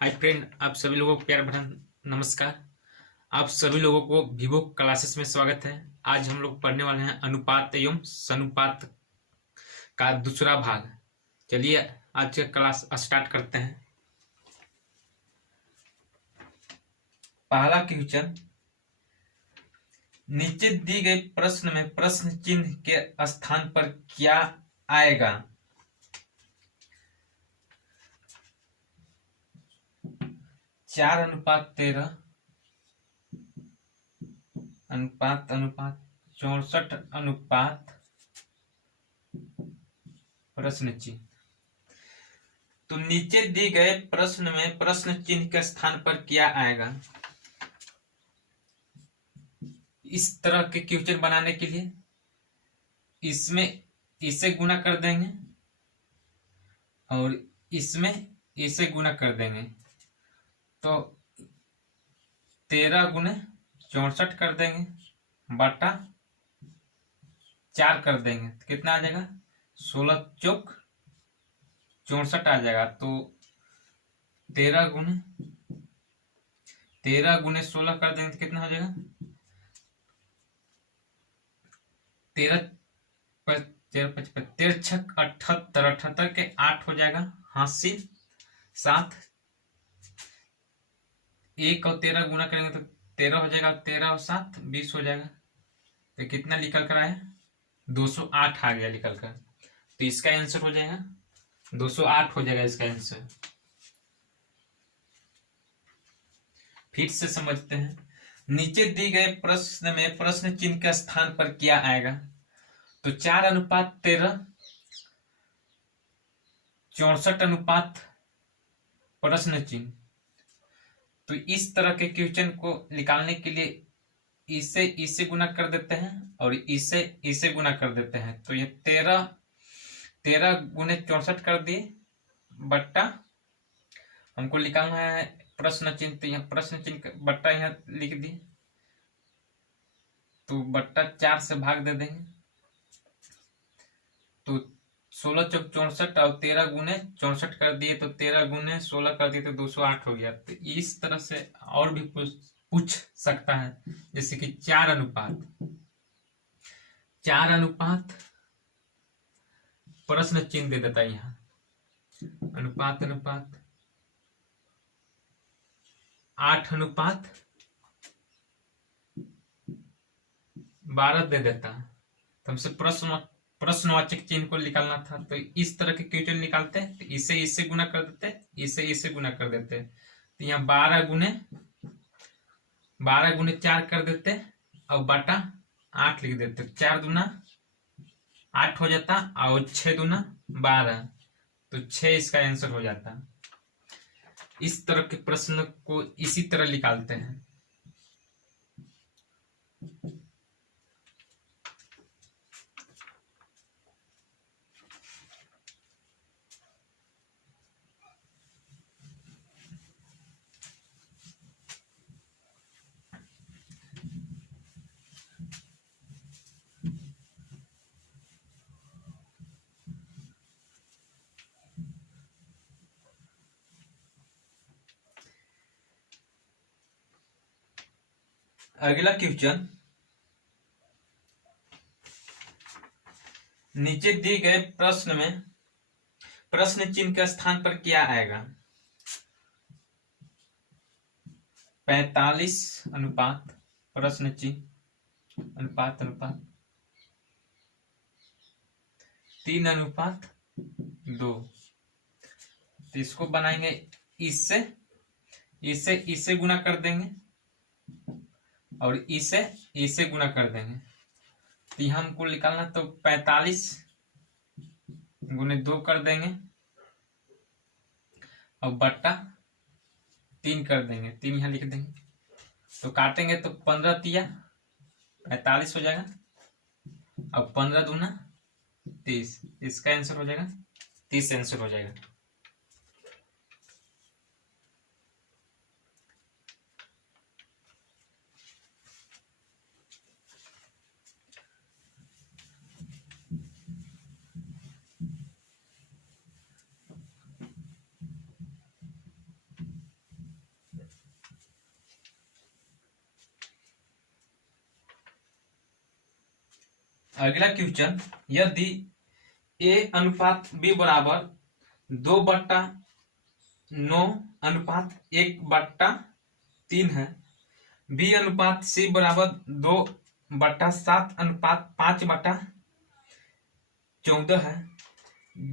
Hi friend, आप सभी लोगों को प्यार भरा नमस्कार। आप सभी लोगों को विवो क्लासेस में स्वागत है। आज हम लोग पढ़ने वाले हैं अनुपात एवं सनुपात का दूसरा भाग। चलिए आज का क्लास स्टार्ट करते हैं। पहला क्वेश्चन, नीचे दी गई प्रश्न में प्रश्न चिन्ह के स्थान पर क्या आएगा? 4:13 अनुपात 64 अनुपात प्रश्न चिन्ह। तो नीचे दी गए प्रश्न में प्रश्न चिन्ह के स्थान पर क्या आएगा? इस तरह के क्वेश्चन बनाने के लिए इसमें इसे गुणा कर देंगे और इसमें इसे गुणा कर देंगे, तो 13 गुणे 64 कर देंगे बटा 4 कर देंगे तो कितना आ जाएगा? 16 चौक 64 आ जाएगा। तो 13 गुणे 16 कर देंगे तो कितना हो जाएगा? 13 छक 78, 78 के 8 हो जाएगा, हासिल 7। 1 और 13 गुणा करेंगे तो 13 हो जाएगा, 13 और 7 20 हो जाएगा। तो कितना निकल कर आया? 208 आ गया निकल कर। तो इसका आंसर हो जाएगा 208 हो जाएगा इसका आंसर। फिर से समझते हैं। नीचे दी गए प्रश्न में प्रश्न चिन्ह के स्थान पर क्या आएगा? तो 4:13 64 अनुपात प्रश्न चिन्ह। तो इस तरह के क्वेश्चन को निकालने के लिए इसे गुणा कर देते हैं और इसे गुणा कर देते हैं। तो ये 13 गुणे 64 कर दिए बट्टा, हमको निकालना है प्रश्न चिन्ह, तो यहाँ प्रश्न चिन्ह बट्टा यहाँ लिख दिए, तो बट्टा 4 से भाग दे देंगे। तो 16 चौक 64 और 13 गुणे 64 कर दिए, तो 13 गुणे 16 कर दिए तो 208 हो गया। तो इस तरह से और भी पूछ सकता है, जैसे कि 4 अनुपात प्रश्न चिन्ह दे देता है यहाँ, अनुपात 8 अनुपात 12 दे देता। तो हमसे प्रश्नवाचक चिन्ह को निकालना था, तो इस तरह के क्वेश्चन निकालते हैं। तो इसे गुणा कर देते, इसे गुणा कर देते। तो यहाँ 12 गुणे 4 कर देते और बटा 8 लिख देते। 4 दूना 8 हो जाता और 6 दूना 12, तो 6 इसका आंसर हो जाता। इस तरह के प्रश्न को इसी तरह निकालते हैं। अगला क्वेश्चन, नीचे दिए गए प्रश्न में प्रश्न चिन्ह के स्थान पर क्या आएगा? 45 अनुपात प्रश्न चिन्ह अनुपात 3 अनुपात 2। तो इसको बनाएंगे, इसे गुणा कर देंगे और इसे गुणा कर देंगे। तो यहां हमको निकालना, तो 45 गुणे 2 कर देंगे और बट्टा 3 कर देंगे, 3 यहां लिख देंगे। तो काटेंगे तो 15 तिया 45 हो जाएगा और 15 दूना 30, इसका आंसर हो जाएगा 30 आंसर हो जाएगा। अगला क्वेश्चन, यदि a अनुपात b बराबर 2/9 अनुपात 1/3 है, b अनुपात c बराबर 2/7 अनुपात 5/14 है,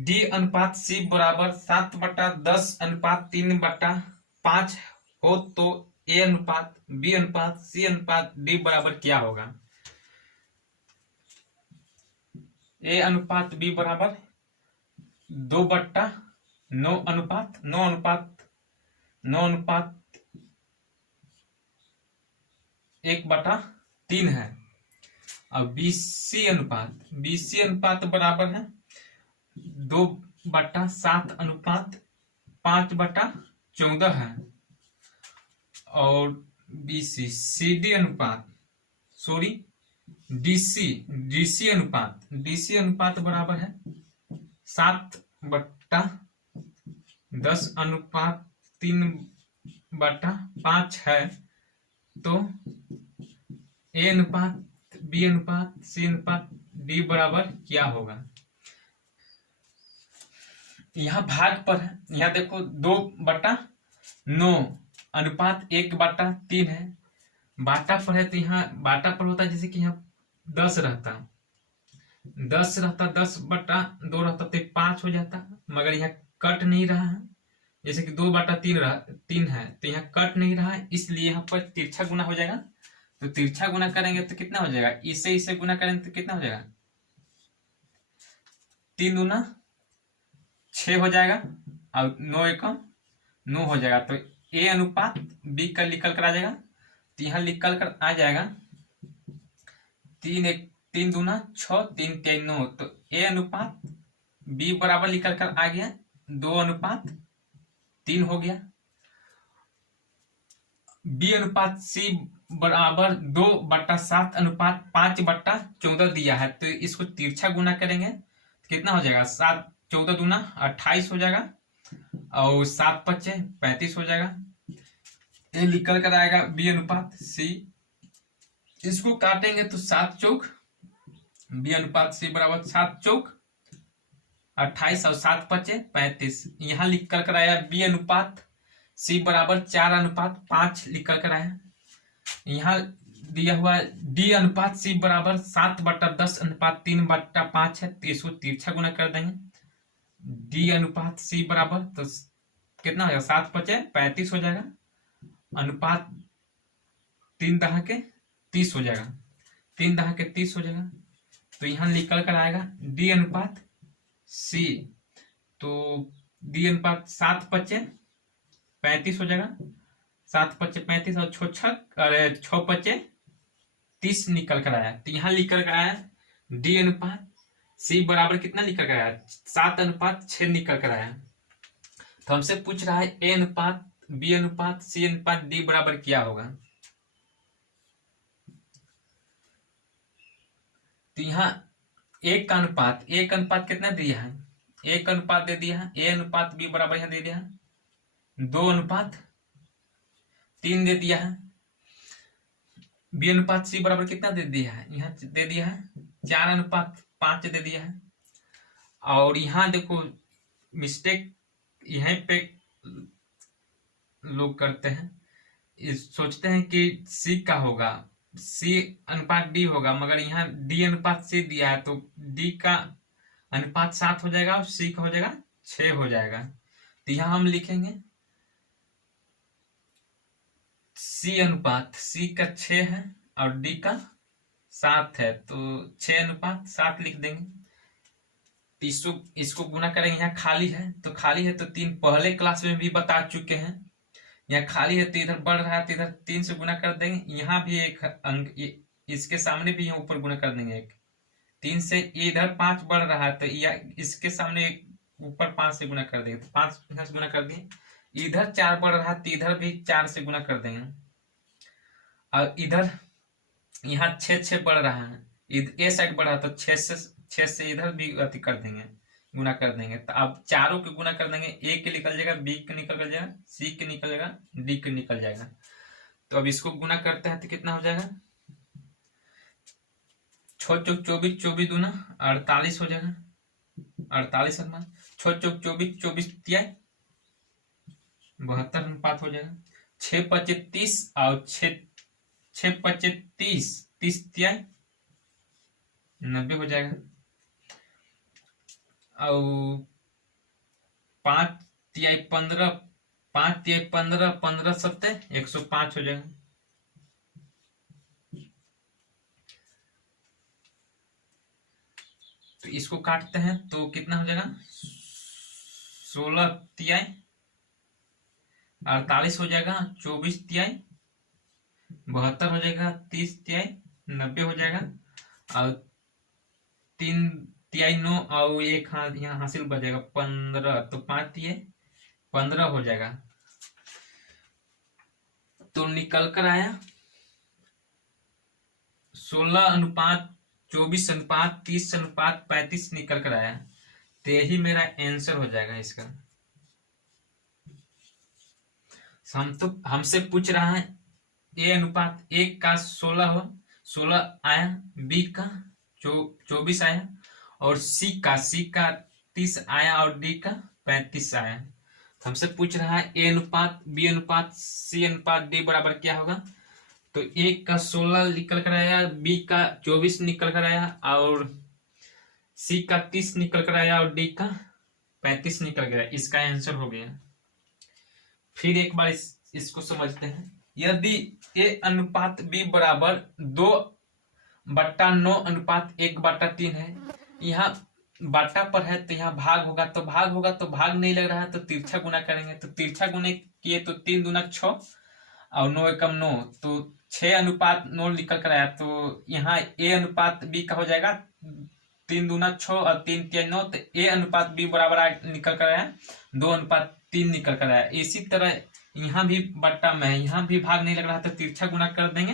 d अनुपात c बराबर 7/10 अनुपात 3/5 हो, तो a अनुपात b अनुपात c अनुपात d बराबर क्या होगा? a अनुपात b बराबर 2/9 अनुपात 1/3 है, और bc अनुपात बराबर है 2/7 अनुपात 5/14 है, और डीसी अनुपात बराबर है 7/10 अनुपात 3/5 है, तो a अनुपात b अनुपात c अनुपात d बराबर क्या होगा? यहाँ भाग पर है, यहाँ देखो 2/9 अनुपात 1/3 है, बाटा पर है, तो यहाँ बाटा पर होता है जैसे कि यहाँ 10 रहता 10/2 रहता तो 5 हो जाता, मगर यहाँ कट नहीं रहा है, जैसे कि 2/3 है, तो यहाँ कट नहीं रहा है, इसलिए यहाँ पर तिरछा गुना हो जाएगा। तो तिरछा गुना करेंगे तो कितना हो जाएगा? इसे गुना करेंगे तो कितना हो जाएगा? 3 दूना 6 हो जाएगा, और 9 एकम 9 हो जाएगा, तो a अनुपात b का निकल कर आ जाएगा। तो यहाँ निकल कर आ जाएगा 3 दूना 6, 3 3 9, तो a अनुपात b बराबर निकल कर आ गया 2/3 हो गया। b अनुपात c बराबर 2/7 अनुपात 5/14 दिया है, तो इसको तिरछा गुना करेंगे तो कितना हो जाएगा? 7 14 दूना 28 हो जाएगा, और 7 5 35 हो जाएगा। ये निकल कर आएगा b अनुपात c, इसको काटेंगे तो 7 चौक b अनुपात c बराबर 7 चौक 28 और 7 5 35। यहाँ निकल कर आया b अनुपात c बराबर 4/5 निकल कर आया। यहाँ दिया हुआ d अनुपात c बराबर 7/10 अनुपात 3/5 है, तो इसको तिरछा गुना कर देंगे। d अनुपात c बराबर तो कितना हो जाएगा? 7 5 35 हो जाएगा, अनुपात 3 दहा के 30 हो जाएगा, 3 दहा के 30 हो जाएगा। तो यहाँ निकल कर आएगा d अनुपात c, तो d अनुपात 7 5 35 हो जाएगा, 7 5 35 और 6 5 30 निकल कर आया। तो यहाँ निकल कर आया d अनुपात c बराबर कितना निकल कर आया? 7/6 निकल कर आया। तो हमसे पूछ रहा है a अनुपात b अनुपात c अनुपात d बराबर क्या होगा? तो यहाँ एक अनुपात कितना दिया है? 1 अनुपात दे दिया है। a अनुपात b बराबर यहाँ दे दिया है 2/3 दे दिया है। b अनुपात c बराबर कितना दे दिया है? यहाँ दे दिया है 4/5 दे दिया है। और यहाँ देखो मिस्टेक यहाँ पे लोग करते हैं, सोचते हैं कि c का होगा, c अनुपात d होगा, मगर यहाँ d अनुपात c दिया है, तो d का अनुपात 7 हो जाएगा और c का हो जाएगा 6 हो जाएगा। तो यहाँ हम लिखेंगे c अनुपात c का 6 है और d का 7 है, तो 6/7 लिख देंगे। इसको गुना करेंगे, यहाँ खाली है तो 3 पहले क्लास में भी बता चुके हैं। यहाँ खाली है तो इधर बढ़ रहा है, तो इधर 3 से गुना कर देंगे। यहाँ भी एक अंक इसके सामने भी यहाँ ऊपर गुना कर देंगे, एक 3 से इधर 5 बढ़ रहा है, तो इसके सामने ऊपर 5 से गुना कर देंगे, तो 5 यहाँ से गुना कर दिए। इधर 4 बढ़ रहा है तो इधर भी 4 से गुना कर देंगे, और इधर यहाँ 6 बढ़ रहा है, ए साइड बढ़ रहा है, तो 6 से इधर भी अति कर देंगे, गुना कर देंगे। तो अब चारों के गुना कर देंगे, ए के निकल जाएगा, बी के निकल जाएगा, सी के निकल जाएगा, डी के निकल जाएगा। तो अब इसको गुना करते हैं तो कितना हो जाएगा? छः चौक 24, 24 दूना 48 हो जाएगा, 48 अनुपात 6 चौक 24, 24 तिया 72 अनुपात हो जाएगा। 6 पचे 30 और 6 पचे 30, 30 तिया 90 हो जाएगा। और 5 तिया 15, 5 तिया 15, 15 सत्ते 105 हो जाएगा। तो इसको काटते हैं तो कितना हो जाएगा, 16 तिया 48 हो जाएगा, 24 तिया 72 हो जाएगा, 30 तिया 90 हो जाएगा, और 3 तिया 9 और एक यहाँ हासिल बचेगा 15, तो 5 तिया 15 हो जाएगा। तो निकल कर आया 16 अनुपात 24 अनुपात 30 अनुपात 35 निकल कर आया। तो यही मेरा आंसर हो जाएगा इसका। हमसे पूछ रहा है ए अनुपात 1 का 16 हो, 16 आया, बी का 24 आया, और सी का 30 आया, और डी का 35 आया। हमसे पूछ रहा है ए अनुपात बी अनुपात सी अनुपात डी बराबर क्या होगा। तो 1 का 16 निकल कर आया, बी का 24 निकल कर आया, और सी का 30 निकल कर आया, और डी का 35 निकल गया। इसका आंसर हो गया। फिर एक बार इसको समझते हैं। यदि ए अनुपात बी बराबर 2/9 अनुपात 1/3 है, यहाँ बाटा पर है तो यहाँ भाग होगा, तो भाग नहीं लग रहा है तो तिरछा गुना करेंगे। तो तिरछा गुने किए तो 3 दूना 6 और 9 एकम 9, तो 6 अनुपात 9 निकल कर आया। तो यहाँ ए अनुपात बी का हो जाएगा 3 दूना 6 और 3 तिया 9, तो ए अनुपात बी बराबर निकल कर आया 2/3 निकल कर आया। इसी तरह यहाँ भी बट्टा में है, यहाँ भी भाग नहीं लग रहा तो तिरछा गुना कर देंगे।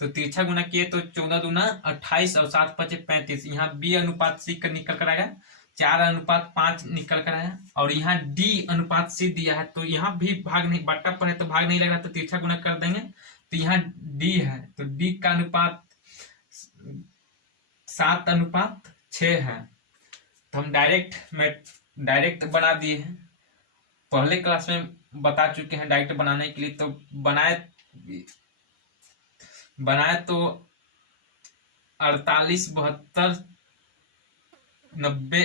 तो तिरछा गुना किए तो 14 दूना 28 और 7 पचे 35। यहाँ बी अनुपात सी का निकल कर आएगा 4/5 निकल कर आया, और यहाँ डी अनुपात सी दिया है तो यहाँ भी भाग नहीं, बट्टा पर है तो भाग नहीं लग रहा तो तिरछा गुना कर देंगे। तो यहाँ डी है तो डी का अनुपात 7/6 है। तो हम डायरेक्ट बना दिए हैं। पहले क्लास में बता चुके हैं डायरेक्ट बनाने के लिए। तो बनाए तो 48, 72, 90,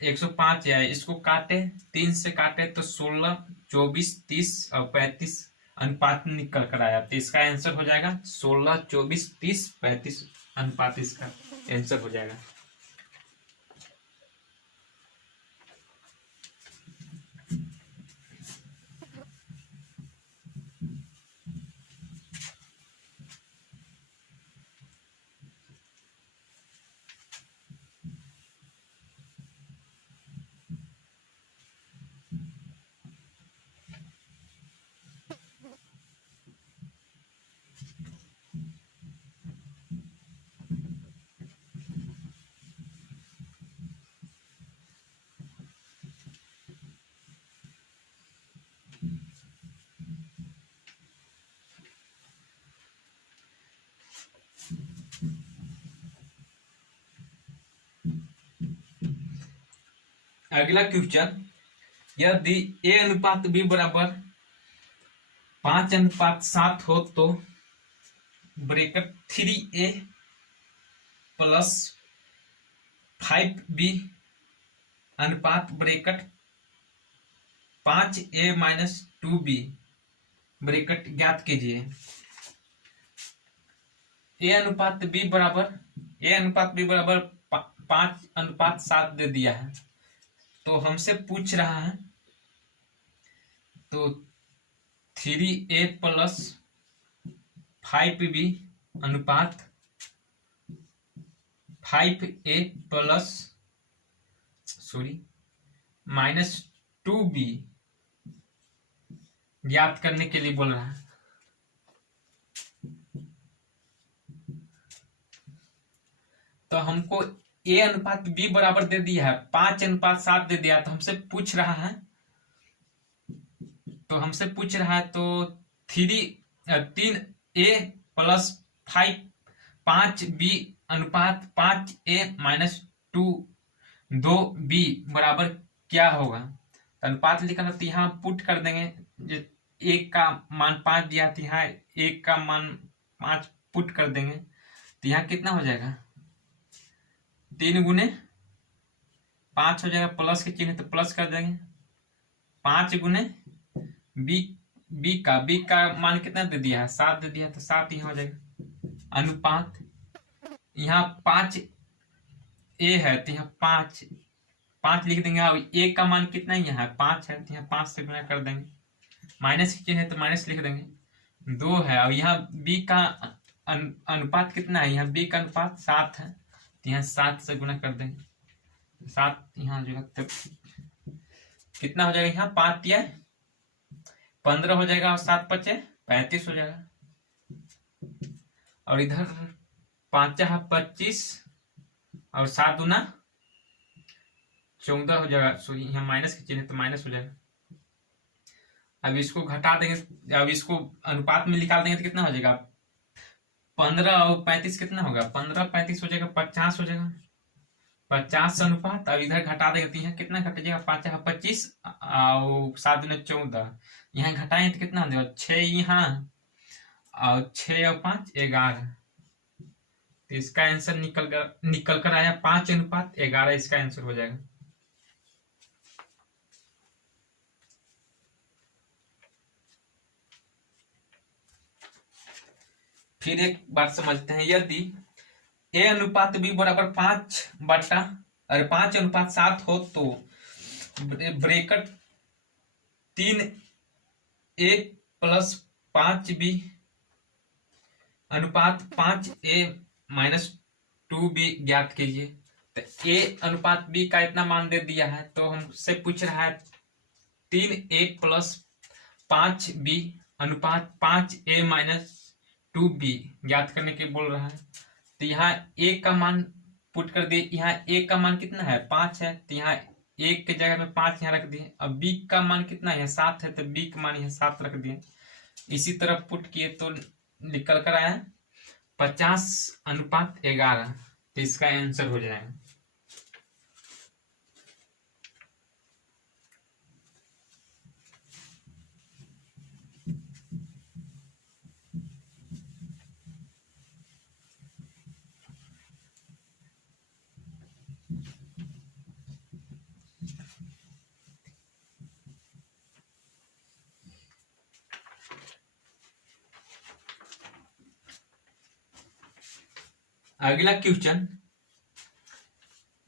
105 है। इसको काटे 3 से काटे तो 16, 24, 30 और 35 अनुपात निकल कर आया। तो इसका आंसर हो जाएगा 16, 24, 30, 35 अनुपात इसका आंसर हो जाएगा। अगला क्वेश्चन, यदि ए अनुपात बी बराबर 5/7 हो तो ब्रैकेट 3a प्लस 5b अनुपात bracket 5a minus 2b bracket ज्ञात कीजिए। ए अनुपात बी बराबर 5/7 दे दिया है। तो हमसे पूछ रहा है तो 3a प्लस 5b अनुपात 5a प्लस माइनस 2b ज्ञात करने के लिए बोल रहा है। तो हमको ए अनुपात बी बराबर दे दिया है 5/7 दे दिया। तो हमसे पूछ रहा है तो 3a प्लस 5b अनुपात 5a-2 बराबर क्या होगा। तो अनुपात लिखा तो यहाँ पुट कर देंगे, एक का मान 5 दिया तो यहाँ एक का मान 5 पुट कर देंगे, तो यहाँ कितना हो जाएगा 3 गुने 5 हो जाएगा, प्लस के चिन्ह तो प्लस कर देंगे, 5 गुने बी का मान कितना दे दिया है 7 दे दिया, तो 7 यहाँ हो जाएगा। अनुपात यहाँ 5 ए है तो यहाँ 5 लिख देंगे, और ए का मान कितना ही यहाँ 5 है तो यहाँ 5 से गुना कर देंगे, माइनस की चिन्ह है तो माइनस लिख देंगे, 2 है, और यहाँ बी का अनुपात कितना है, यहाँ बी का अनुपात 7 है तो यहाँ 7 से गुना कर देंगे, 7 यहाँ जो है तब कितना हो जाएगा, यहाँ 5 या 15 हो जाएगा, और 7 × 5 = 35 हो जाएगा, और इधर 5 × 25 और 7 × 2 = 14 हो जाएगा। सो यहाँ माइनस के चिन्ह तो माइनस हो जाएगा। अब इसको घटा देंगे, अब इसको अनुपात में निकाल देंगे तो कितना हो जाएगा, 15 और 35 कितना होगा, 15 35 हो जाएगा, 50 हो जाएगा, 50 अनुपात। अब इधर घटा देंगे तो यहाँ कितना घट जाएगा, 5 × 25 और 7 × 14, यहाँ घटाएं तो कितना हो जाएगा 6 यहाँ, और 6 और 5 = 11, तो इसका आंसर निकल कर आया 5:11, इसका आंसर हो जाएगा। फिर एक बात समझते हैं, यदि a अनुपात b बराबर 5/7 हो तो ब्रैकेट 3a + 5b अनुपात 5a-2b ज्ञात कीजिए। तो a अनुपात b का इतना मान दे दिया है, तो हमसे पूछ रहा है 3a + 5b अनुपात 5a-2b ज्ञात करने के बोल रहा है। तो यहाँ a का मान पुट कर दिए, यहाँ a का मान कितना है 5 है, तो यहाँ 1 के जगह में 5 यहाँ रख दिए। अब b का मान कितना है 7 है, तो b का मान यहाँ 7 रख दिए। इसी तरह पुट किए तो निकल कर आया 50:11, तो इसका आंसर हो जाएगा। अगला क्वेश्चन,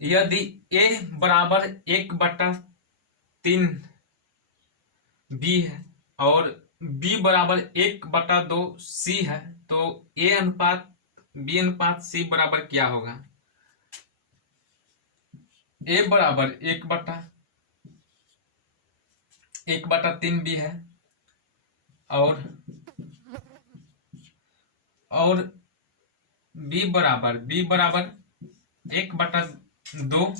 यदि a बराबर 1/3 b है और b बराबर 1/2 c है, तो a अनुपात b अनुपात c बराबर क्या होगा। a बराबर 1/3 b है, और b बराबर 1/2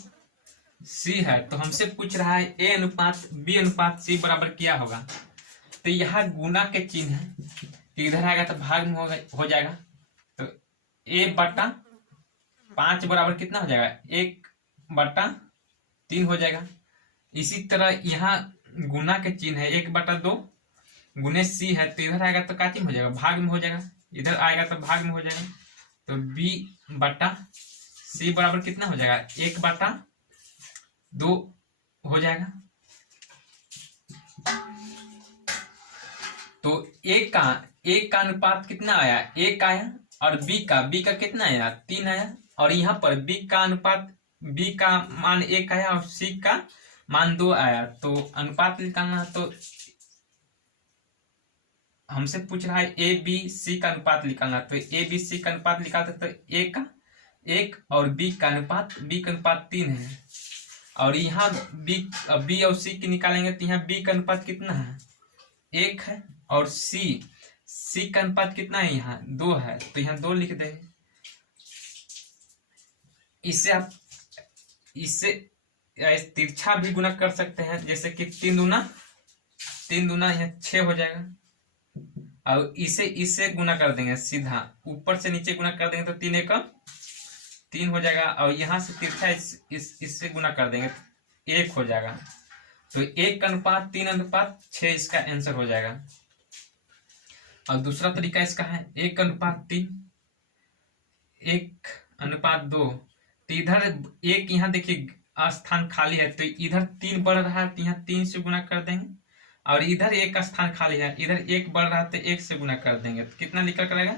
c है, तो हमसे पूछ रहा है a अनुपात b अनुपात c बराबर क्या होगा। तो यहाँ गुना के चिन्ह है, इधर आएगा तो भाग में हो जाएगा, तो a/5 बराबर कितना हो जाएगा 1/3 हो जाएगा। इसी तरह यहाँ गुना के चिन्ह है 1/2 गुने c है, तो इधर आएगा तो क्या चिन्ह हो जाएगा भाग में हो जाएगा, इधर आएगा तो भाग में हो जाएगा, तो b/c बराबर कितना हो जाएगा 1/2 हो जाएगा। तो a का अनुपात कितना आया 1 आया, और b का कितना आया 3 आया, और यहाँ पर b का अनुपात b का मान 1 आया और c का मान 2 आया। तो अनुपात निकालना है, तो हमसे पूछ रहा है a b c का अनुपात निकालना, तो a b c का अनुपात निकालते तो a का 1 और b का अनुपात 3 है, और यहाँ b और c की निकालेंगे तो यहाँ b का अनुपात कितना है 1 है, और c का अनुपात कितना है यहाँ 2 है, तो यहाँ 2 लिख देंगे। इससे तिरछा भी गुना कर सकते हैं, जैसे कि 3 दूना यहाँ 6 हो जाएगा, और इससे गुना कर देंगे, सीधा ऊपर से नीचे गुना कर देंगे तो 3 × 3 हो जाएगा, और यहाँ से तिरछा इससे गुना कर देंगे तो 1 हो जाएगा। तो 1:3:6 इसका आंसर हो जाएगा। और दूसरा तरीका इसका है 1:3, 1:2। तो इधर एक, यहाँ देखिए स्थान खाली है, तो इधर 3 बढ़ रहा है तो यहाँ 3 से गुना कर देंगे, और इधर एक स्थान खाली है, इधर 1 बढ़ रहा है तो 1 से गुना कर देंगे। तो कितना निकल कर आएगा?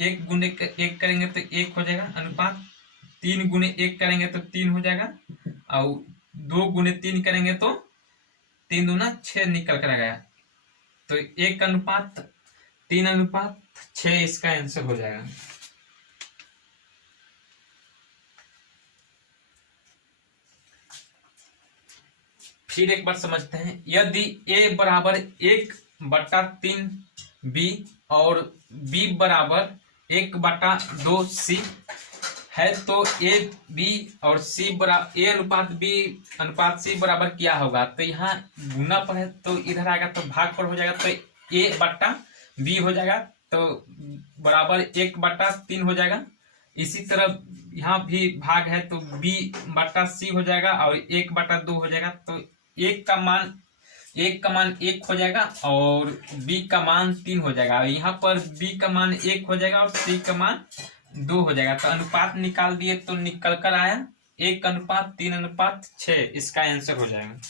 1 गुने 1 करेंगे तो 1 हो जाएगा, अनुपात 3 गुने 1 करेंगे तो 3 हो जाएगा, और 2 गुने 3 करेंगे तो 3 दूना 6 निकल कर आएगा। तो 1:3:6 इसका आंसर हो जाएगा। फिर एक बार समझते हैं, यदि a बराबर 1/3 b और b बराबर 1/2 c है, तो a b और c बराबर a:b:c बराबर क्या होगा? तो यहाँ गुना पर है तो इधर आएगा तो भाग पर हो जाएगा, तो a/b हो जाएगा, तो बराबर 1/3 हो जाएगा। इसी तरह यहाँ भी भाग है तो b/c हो जाएगा और 1/2 हो जाएगा, तो 1 का मान 1 हो जाएगा और b का मान 3 हो जाएगा। यहाँ पर b का मान 1 हो जाएगा और c का मान 2 हो जाएगा। तो अनुपात निकाल दिए तो निकल कर आया 1:3:6 इसका आंसर हो जाएगा।